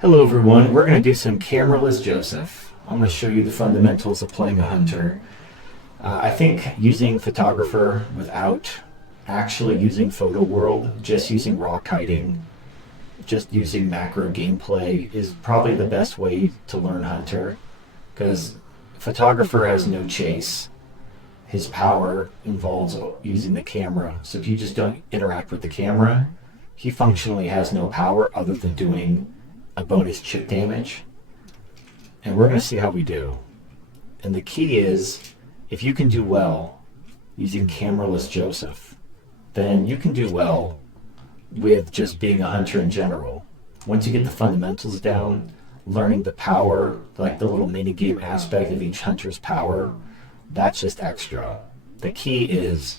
Hello everyone, we're going to do some cameraless Joseph. I'm going to show you the fundamentals of playing a hunter. I think using photographer without actually using photo world, just using raw kiting, just using macro gameplay is probably the best way to learn hunter, because photographer has no chase. His power involves using the camera, so if you just don't interact with the camera, he functionally has no power other than doing a bonus chip damage. And we're going to see how we do. And the key is, if you can do well using cameraless Joseph, then you can do well with just being a hunter in general. Once you get the fundamentals down, learning the power, like the little minigame aspect of each hunter's power, that's just extra. The key is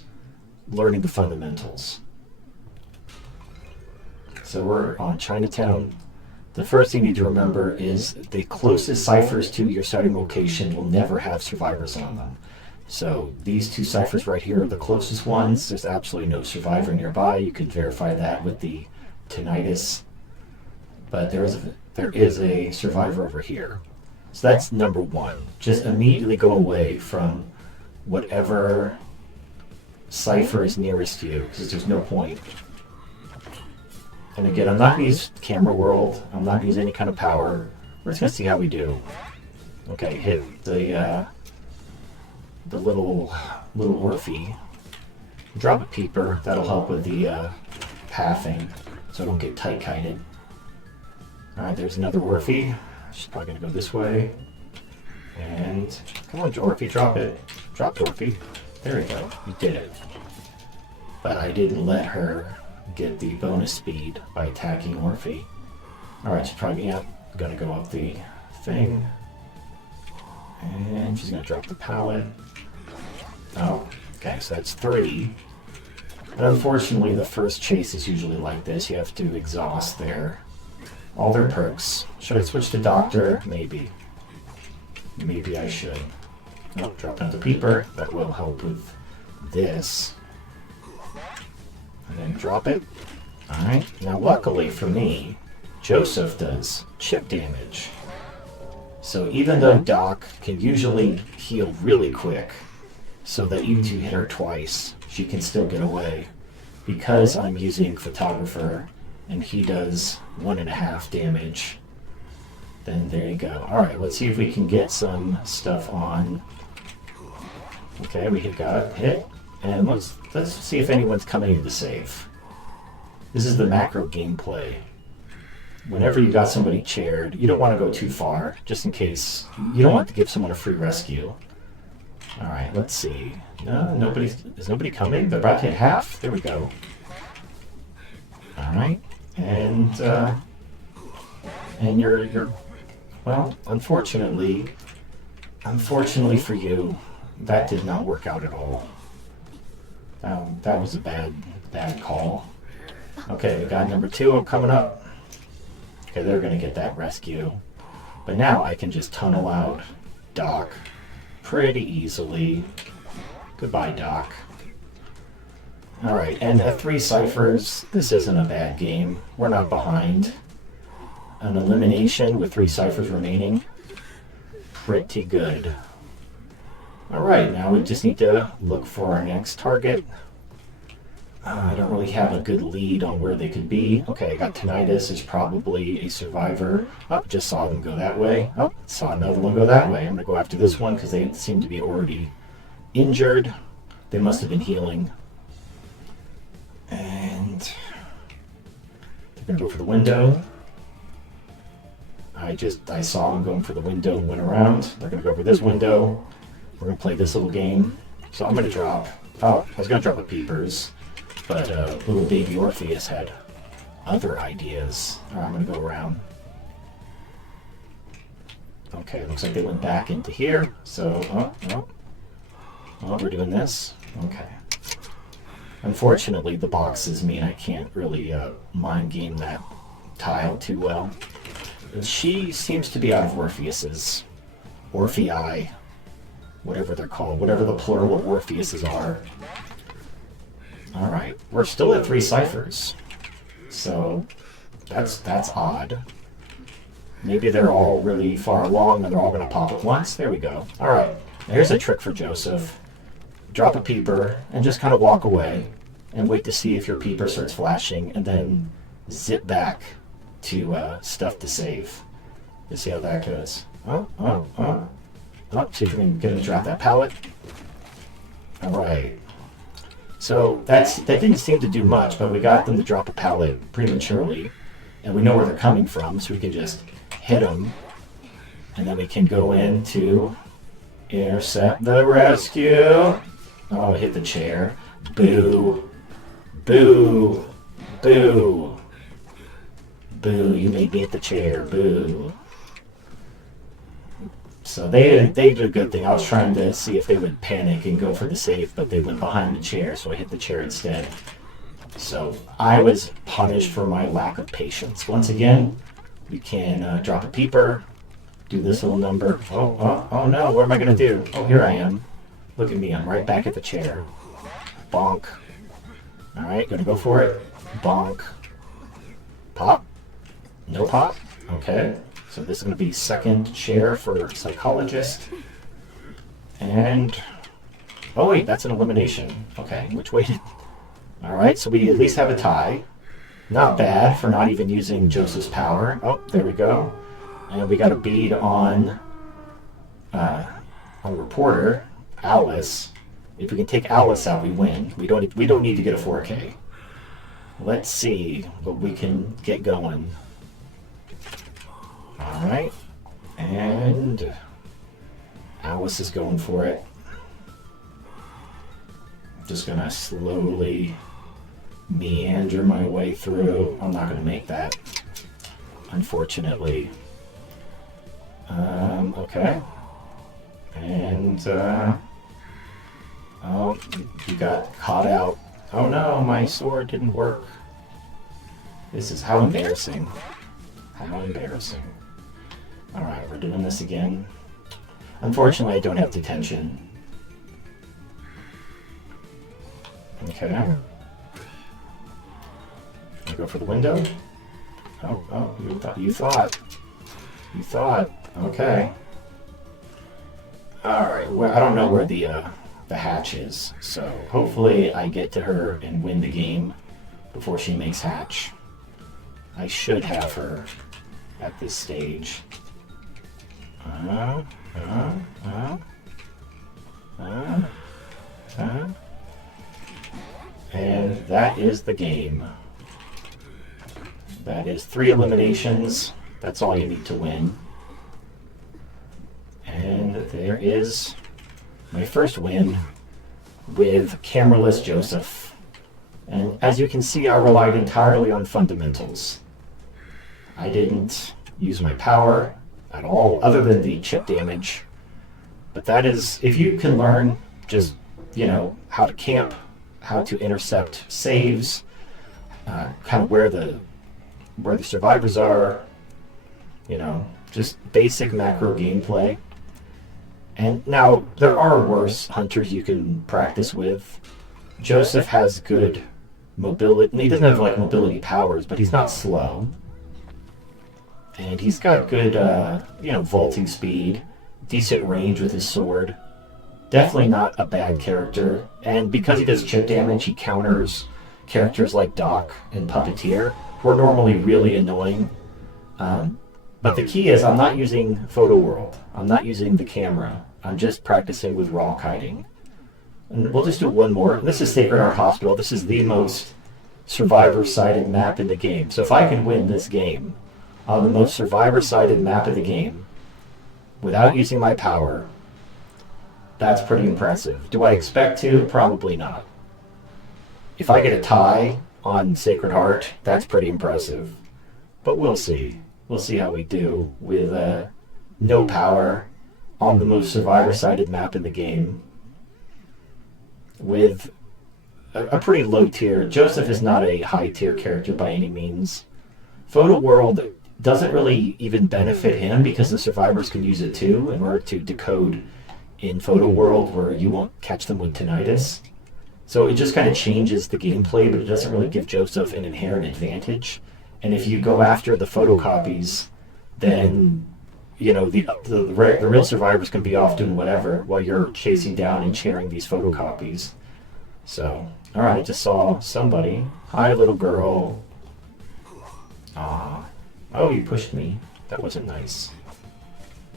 learning the fundamentals. So we're on Chinatown. The first thing you need to remember is the closest ciphers to your starting location will never have survivors on them. So these two ciphers right here are the closest ones. There's absolutely no survivor nearby. You can verify that with the tinnitus. But there is a survivor over here. So that's number one. Just immediately go away from whatever cipher is nearest you, because there's no point. And again, I'm not going to use camera world. I'm not going to use any kind of power. We're just going to see how we do. Okay, hit the little Orphe. Drop a peeper. That'll help with the pathing, so I don't get tight kited. All right, there's another Orphe. She's probably going to go this way. And come on, Orphe, drop it. Drop Orphe. There we go. You did it. But I didn't let her get the bonus speed by attacking Orphe. Alright, she's probably gonna go up the thing. And she's gonna drop the pallet. Oh, okay, so that's 3. But unfortunately, the first chase is usually like this. You have to exhaust all their perks. Should I switch to Doctor? Maybe. Maybe I should. Oh, drop down the peeper. That will help with this. And then drop it. Alright, now luckily for me, Joseph does chip damage. So even though Doc can usually heal really quick, so that even if you hit her twice, she can still get away. Because I'm using photographer, and he does 1.5 damage, then there you go. Alright, let's see if we can get some stuff on. Okay, we got hit. And let's see if anyone's coming in to save. This is the macro gameplay. Whenever you got somebody chaired, you don't want to go too far, just in case. You don't want to give someone a free rescue. Alright, let's see. No, is nobody coming? They're about to hit half? There we go. Alright. And you're well, unfortunately for you, that did not work out at all. That was a bad call. Okay, guy number 2 coming up. Okay, they're going to get that rescue. But now I can just tunnel out Doc pretty easily. Goodbye, Doc. Alright, and at 3 ciphers, this isn't a bad game. We're not behind. An elimination with 3 ciphers remaining. Pretty good. Alright, now we just need to look for our next target. I don't really have a good lead on where they could be. Okay, I got tinnitus is probably a survivor. Oh, just saw them go that way. Oh, saw another one go that way. I'm going to go after this one because they seem to be already injured. They must have been healing. And they're going to go for the window. I saw them going for the window and went around. They're going to go for this window. We're going to play this little game. So I'm going to drop. Oh, I was going to drop the peepers. But little baby Orpheus had other ideas. Alright, I'm going to go around. Okay, looks like they went back into here. So, we're doing this. Okay. Unfortunately, the boxes mean I can't really mind game that tile too well. She seems to be out of Orpheus's. Orphei. Whatever they're called, whatever the plural of Orpheuses are. Alright, we're still at 3 ciphers. So, that's odd. Maybe they're all really far along and they're all going to pop at once. There we go. All right. Here's a trick for Joseph. Drop a peeper and just kind of walk away and wait to see if your peeper starts flashing and then zip back to stuff to save. Let's see how that goes. See if we can get him to drop that pallet. All right. So that didn't seem to do much, but we got them to drop a pallet prematurely, and we know where they're coming from, so we can just hit them, and then we can go in to intercept the rescue. Oh, hit the chair. Boo. Boo. Boo. Boo, you made me hit the chair. Boo. So they did a good thing. I was trying to see if they would panic and go for the save, but they went behind the chair, so I hit the chair instead. So I was punished for my lack of patience. Once again, we can drop a peeper, do this little number. Oh no, what am I going to do? Oh, here I am. Look at me, I'm right back at the chair. Bonk. All right, going to go for it. Bonk. Pop. No pop. Okay. So this is going to be second chair for psychologist. And, oh wait, that's an elimination. Okay, which way did... All right, so we at least have a tie. Not bad for not even using Joseph's power. Oh, there we go. And we got a bead on reporter, Alice. If we can take Alice out, we win. We don't need to get a 4K. Let's see what we can get going. All right, and Alice is going for it. Just gonna slowly meander my way through. I'm not gonna make that, unfortunately. Okay, and oh, you got caught out. Oh no, my sword didn't work. This is how embarrassing. How embarrassing. Alright, we're doing this again. Unfortunately, I don't have detention. Okay. I go for the window. Oh, you thought. Okay. Alright, well, I don't know where the hatch is, so hopefully I get to her and win the game before she makes hatch. I should have her at this stage. And that is the game. That is 3 eliminations. That's all you need to win. And there is my first win with cameraless Joseph. And as you can see, I relied entirely on fundamentals. I didn't use my power at all, other than the chip damage. But that is, if you can learn just, how to camp, how to intercept saves, kind of where the survivors are, just basic macro gameplay. And now, there are worse hunters you can practice with. Joseph has good mobility. He doesn't have, mobility powers, but he's not slow. And he's got good, vaulting speed, decent range with his sword. Definitely not a bad character. And because he does chip damage, he counters characters like Doc and Puppeteer, who are normally really annoying. But the key is I'm not using Photo World. I'm not using the camera. I'm just practicing with raw kiting. And we'll just do one more. This is Sacred Heart Hospital. This is the most survivor-sided map in the game. So if I can win this game on the most survivor-sided map of the game without using my power, that's pretty impressive. Do I expect to? Probably not. If I get a tie on Sacred Heart, that's pretty impressive. But we'll see. We'll see how we do with no power on the most survivor-sided map in the game with a pretty low tier. Joseph is not a high tier character by any means. Photo World doesn't really even benefit him because the survivors can use it too in order to decode in Photo World where you won't catch them with tinnitus. So it just kind of changes the gameplay, but it doesn't really give Joseph an inherent advantage. And if you go after the photocopies, then you know the real survivors can be off doing whatever while you're chasing down and sharing these photocopies. So, all right, I just saw somebody. Hi, little girl. Ah, oh, you pushed me. That wasn't nice.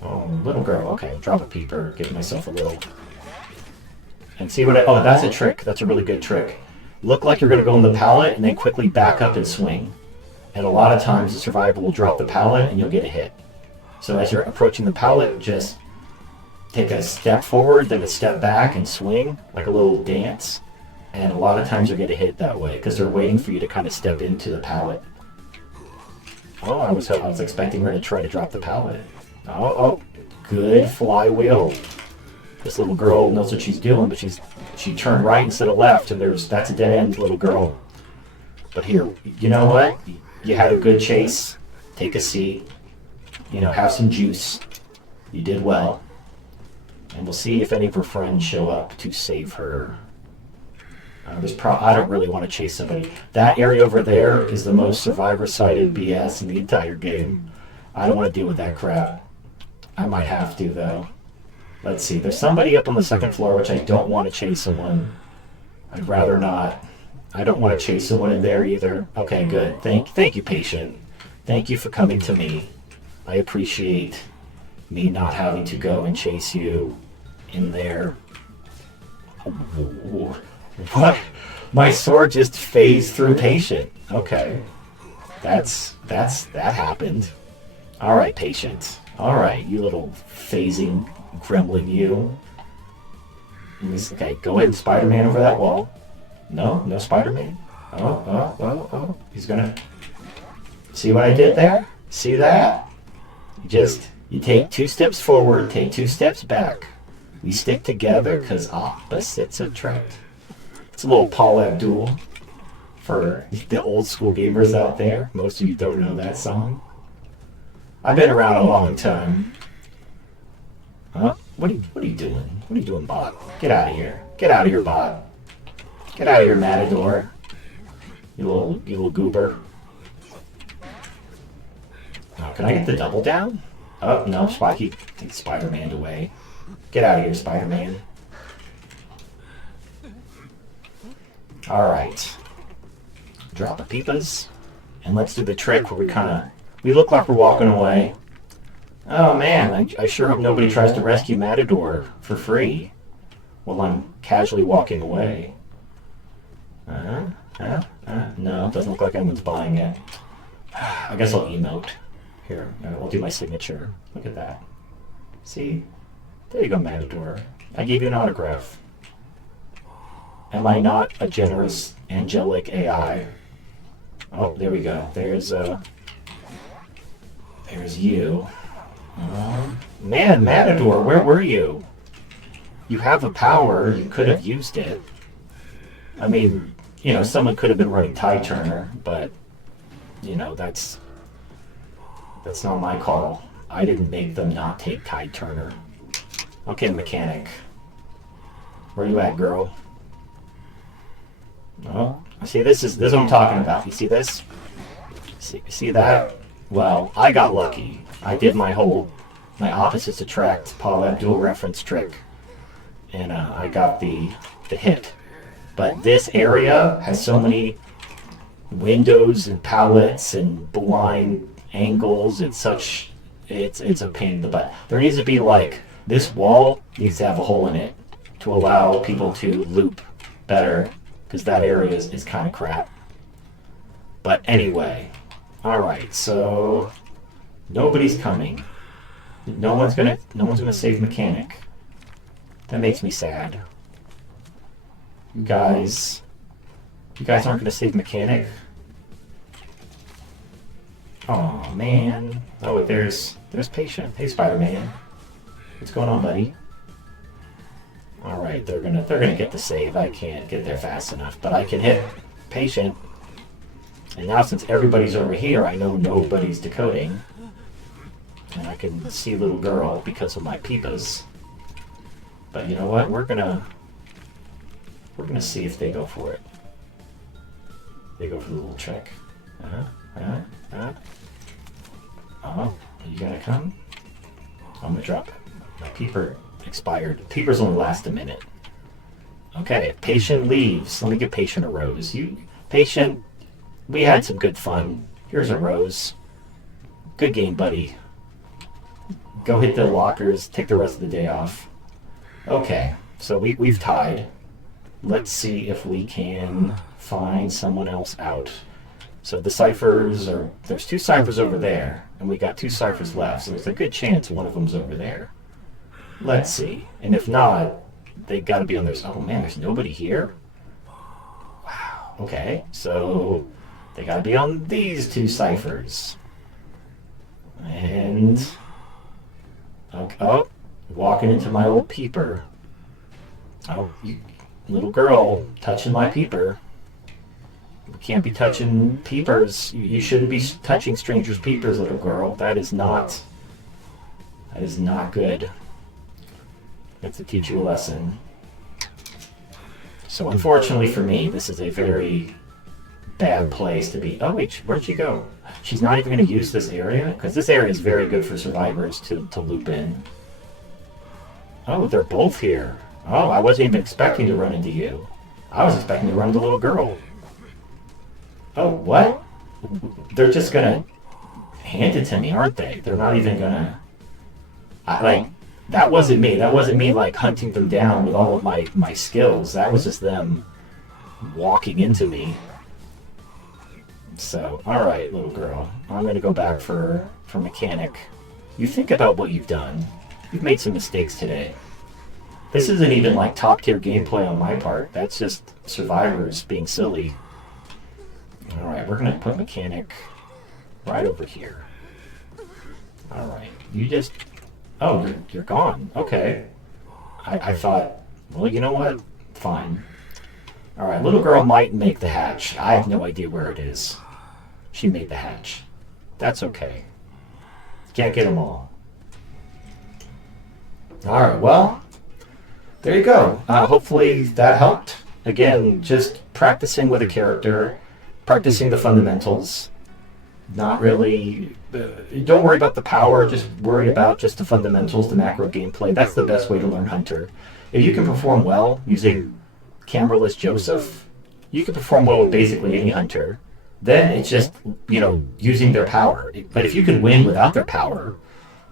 Oh, little girl. Okay, drop a peeper. Give myself a little. And see what I... Oh, that's a trick. That's a really good trick. Look like you're going to go on the pallet and then quickly back up and swing. And a lot of times the survivor will drop the pallet and you'll get a hit. So as you're approaching the pallet, just take a step forward, then a step back and swing like a little dance. And a lot of times you'll get a hit that way because they're waiting for you to kind of step into the pallet. Oh, I was expecting her to try to drop the pallet. Oh, good flywheel. This little girl knows what she's doing, but she turned right instead of left, and that's a dead end, little girl. But here, you know what? You had a good chase. Take a seat. You know, have some juice. You did well. And we'll see if any of her friends show up to save her. I don't really want to chase somebody. That area over there is the most survivor-sided BS in the entire game. I don't want to deal with that crap. I might have to, though. Let's see. There's somebody up on the second floor, which I don't want to chase someone. I'd rather not. I don't want to chase someone in there either. Okay, good. Thank you, patient. Thank you for coming to me. I appreciate me not having to go and chase you in there. What? My sword just phased through patient. Okay. That happened. Alright, patient. Alright, you little phasing gremlin, you. Okay, go ahead and Spider-Man over that wall. No Spider-Man. Oh. He's gonna... See what I did there? See that? You take 2 steps forward, take 2 steps back. We stick together because opposites attract. It's a little Paul Abdul for the old school gamers out there. Most of you don't know that song. I've been around a long time. Huh? What are you doing? What are you doing, bot? Get out of here. Get out of here, bot. Get out of here, Matador. You little goober. Oh, can I get the double down? Oh, no, Spiky takes Spider-Man away. Get out of here, Spider-Man. Alright. Drop the peepas. And let's do the trick where we look like we're walking away. Oh man, I sure hope nobody tries to rescue Matador for free while I'm casually walking away. No, it doesn't look like anyone's buying it. I guess I'll emote. Here, I'll do my signature. Look at that. See? There you go, Matador. I gave you an autograph. Am I not a generous, angelic AI? Oh, there we go. There's you. Man, Matador, where were you? You have a power. You could have used it. I mean, someone could have been running Tide Turner, but, that's not my call. I didn't make them not take Tide Turner. Okay, mechanic. Where you at, girl? Oh, see, this is what I'm talking about. You see this? See that? Well, I got lucky. I did my opposites attract Paul Abdul reference trick, and I got the hit. But this area has so many windows and pallets and blind angles and such. It's a pain in the butt. There needs to be this wall needs to have a hole in it to allow people to loop better, because that area is kind of crap. But anyway, all right. So nobody's coming. No one's gonna save mechanic. That makes me sad. You guys aren't gonna save mechanic. Oh man. Oh, there's patient. Hey, Spider-Man. What's going on, buddy? All right, they're gonna get the save. I can't get there fast enough, but I can hit patient. And now since everybody's over here, I know nobody's decoding, and I can see little girl because of my peepas. But you know what? We're gonna see if they go for it. They go for the little trick. Are you gonna come? I'm gonna drop it. My peeper expired. Peepers only last a minute. Okay, Patient leaves. Let me give Patient a rose. Patient, we had some good fun. Here's a rose. Good game, buddy. Go hit the lockers, take the rest of the day off. Okay, so we've tied. Let's see if we can find someone else out. So the ciphers are... There's 2 ciphers over there, and we got 2 ciphers left, so there's a good chance one of them's over there. Let's see. And if not, they gotta be on their... Oh man, there's nobody here? Wow. Okay, so they gotta be on these 2 ciphers. And... Okay, oh, walking into my old peeper. Oh, you, little girl, touching my peeper. You can't be touching peepers. You shouldn't be touching strangers' peepers, little girl. That is not good. I have to teach you a lesson. So unfortunately for me, this is a very bad place to be. Oh wait, where'd she go? She's not even going to use this area? Because this area is very good for survivors to loop in. Oh, they're both here. Oh, I wasn't even expecting to run into you. I was expecting to run into the little girl. Oh, what? They're just going to hand it to me, aren't they? They're not even going to... Like, that wasn't me. That wasn't me, like, hunting them down with all of my skills. That was just them walking into me. So, alright, little girl. I'm going to go back for mechanic. You think about what you've done. You've made some mistakes today. This isn't even like top tier gameplay on my part. That's just survivors being silly. Alright, we're going to put mechanic right over here. Alright, you just... Oh, you're gone. Okay. I thought, well, you know what? Fine. Alright, little girl might make the hatch. I have no idea where it is. She made the hatch. That's okay. Can't get them all. Alright, well, there you go. Hopefully that helped. Again, just practicing with a character, practicing the fundamentals. Not really... don't worry about the power, just worry about just the fundamentals, the macro gameplay. That's the best way to learn Hunter. If you can perform well using cameraless Joseph, you can perform well with basically any Hunter. Then it's just, you know, using their power. But if you can win without their power,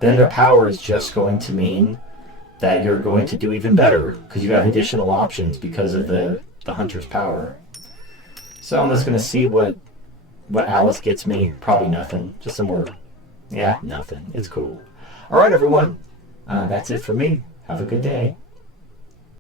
then their power is just going to mean that you're going to do even better because you have additional options because of the Hunter's power. So I'm just going to see what Alice gets me. Probably nothing. Just some more... Yeah, nothing. It's cool. All right, everyone. That's it for me. Have a good day.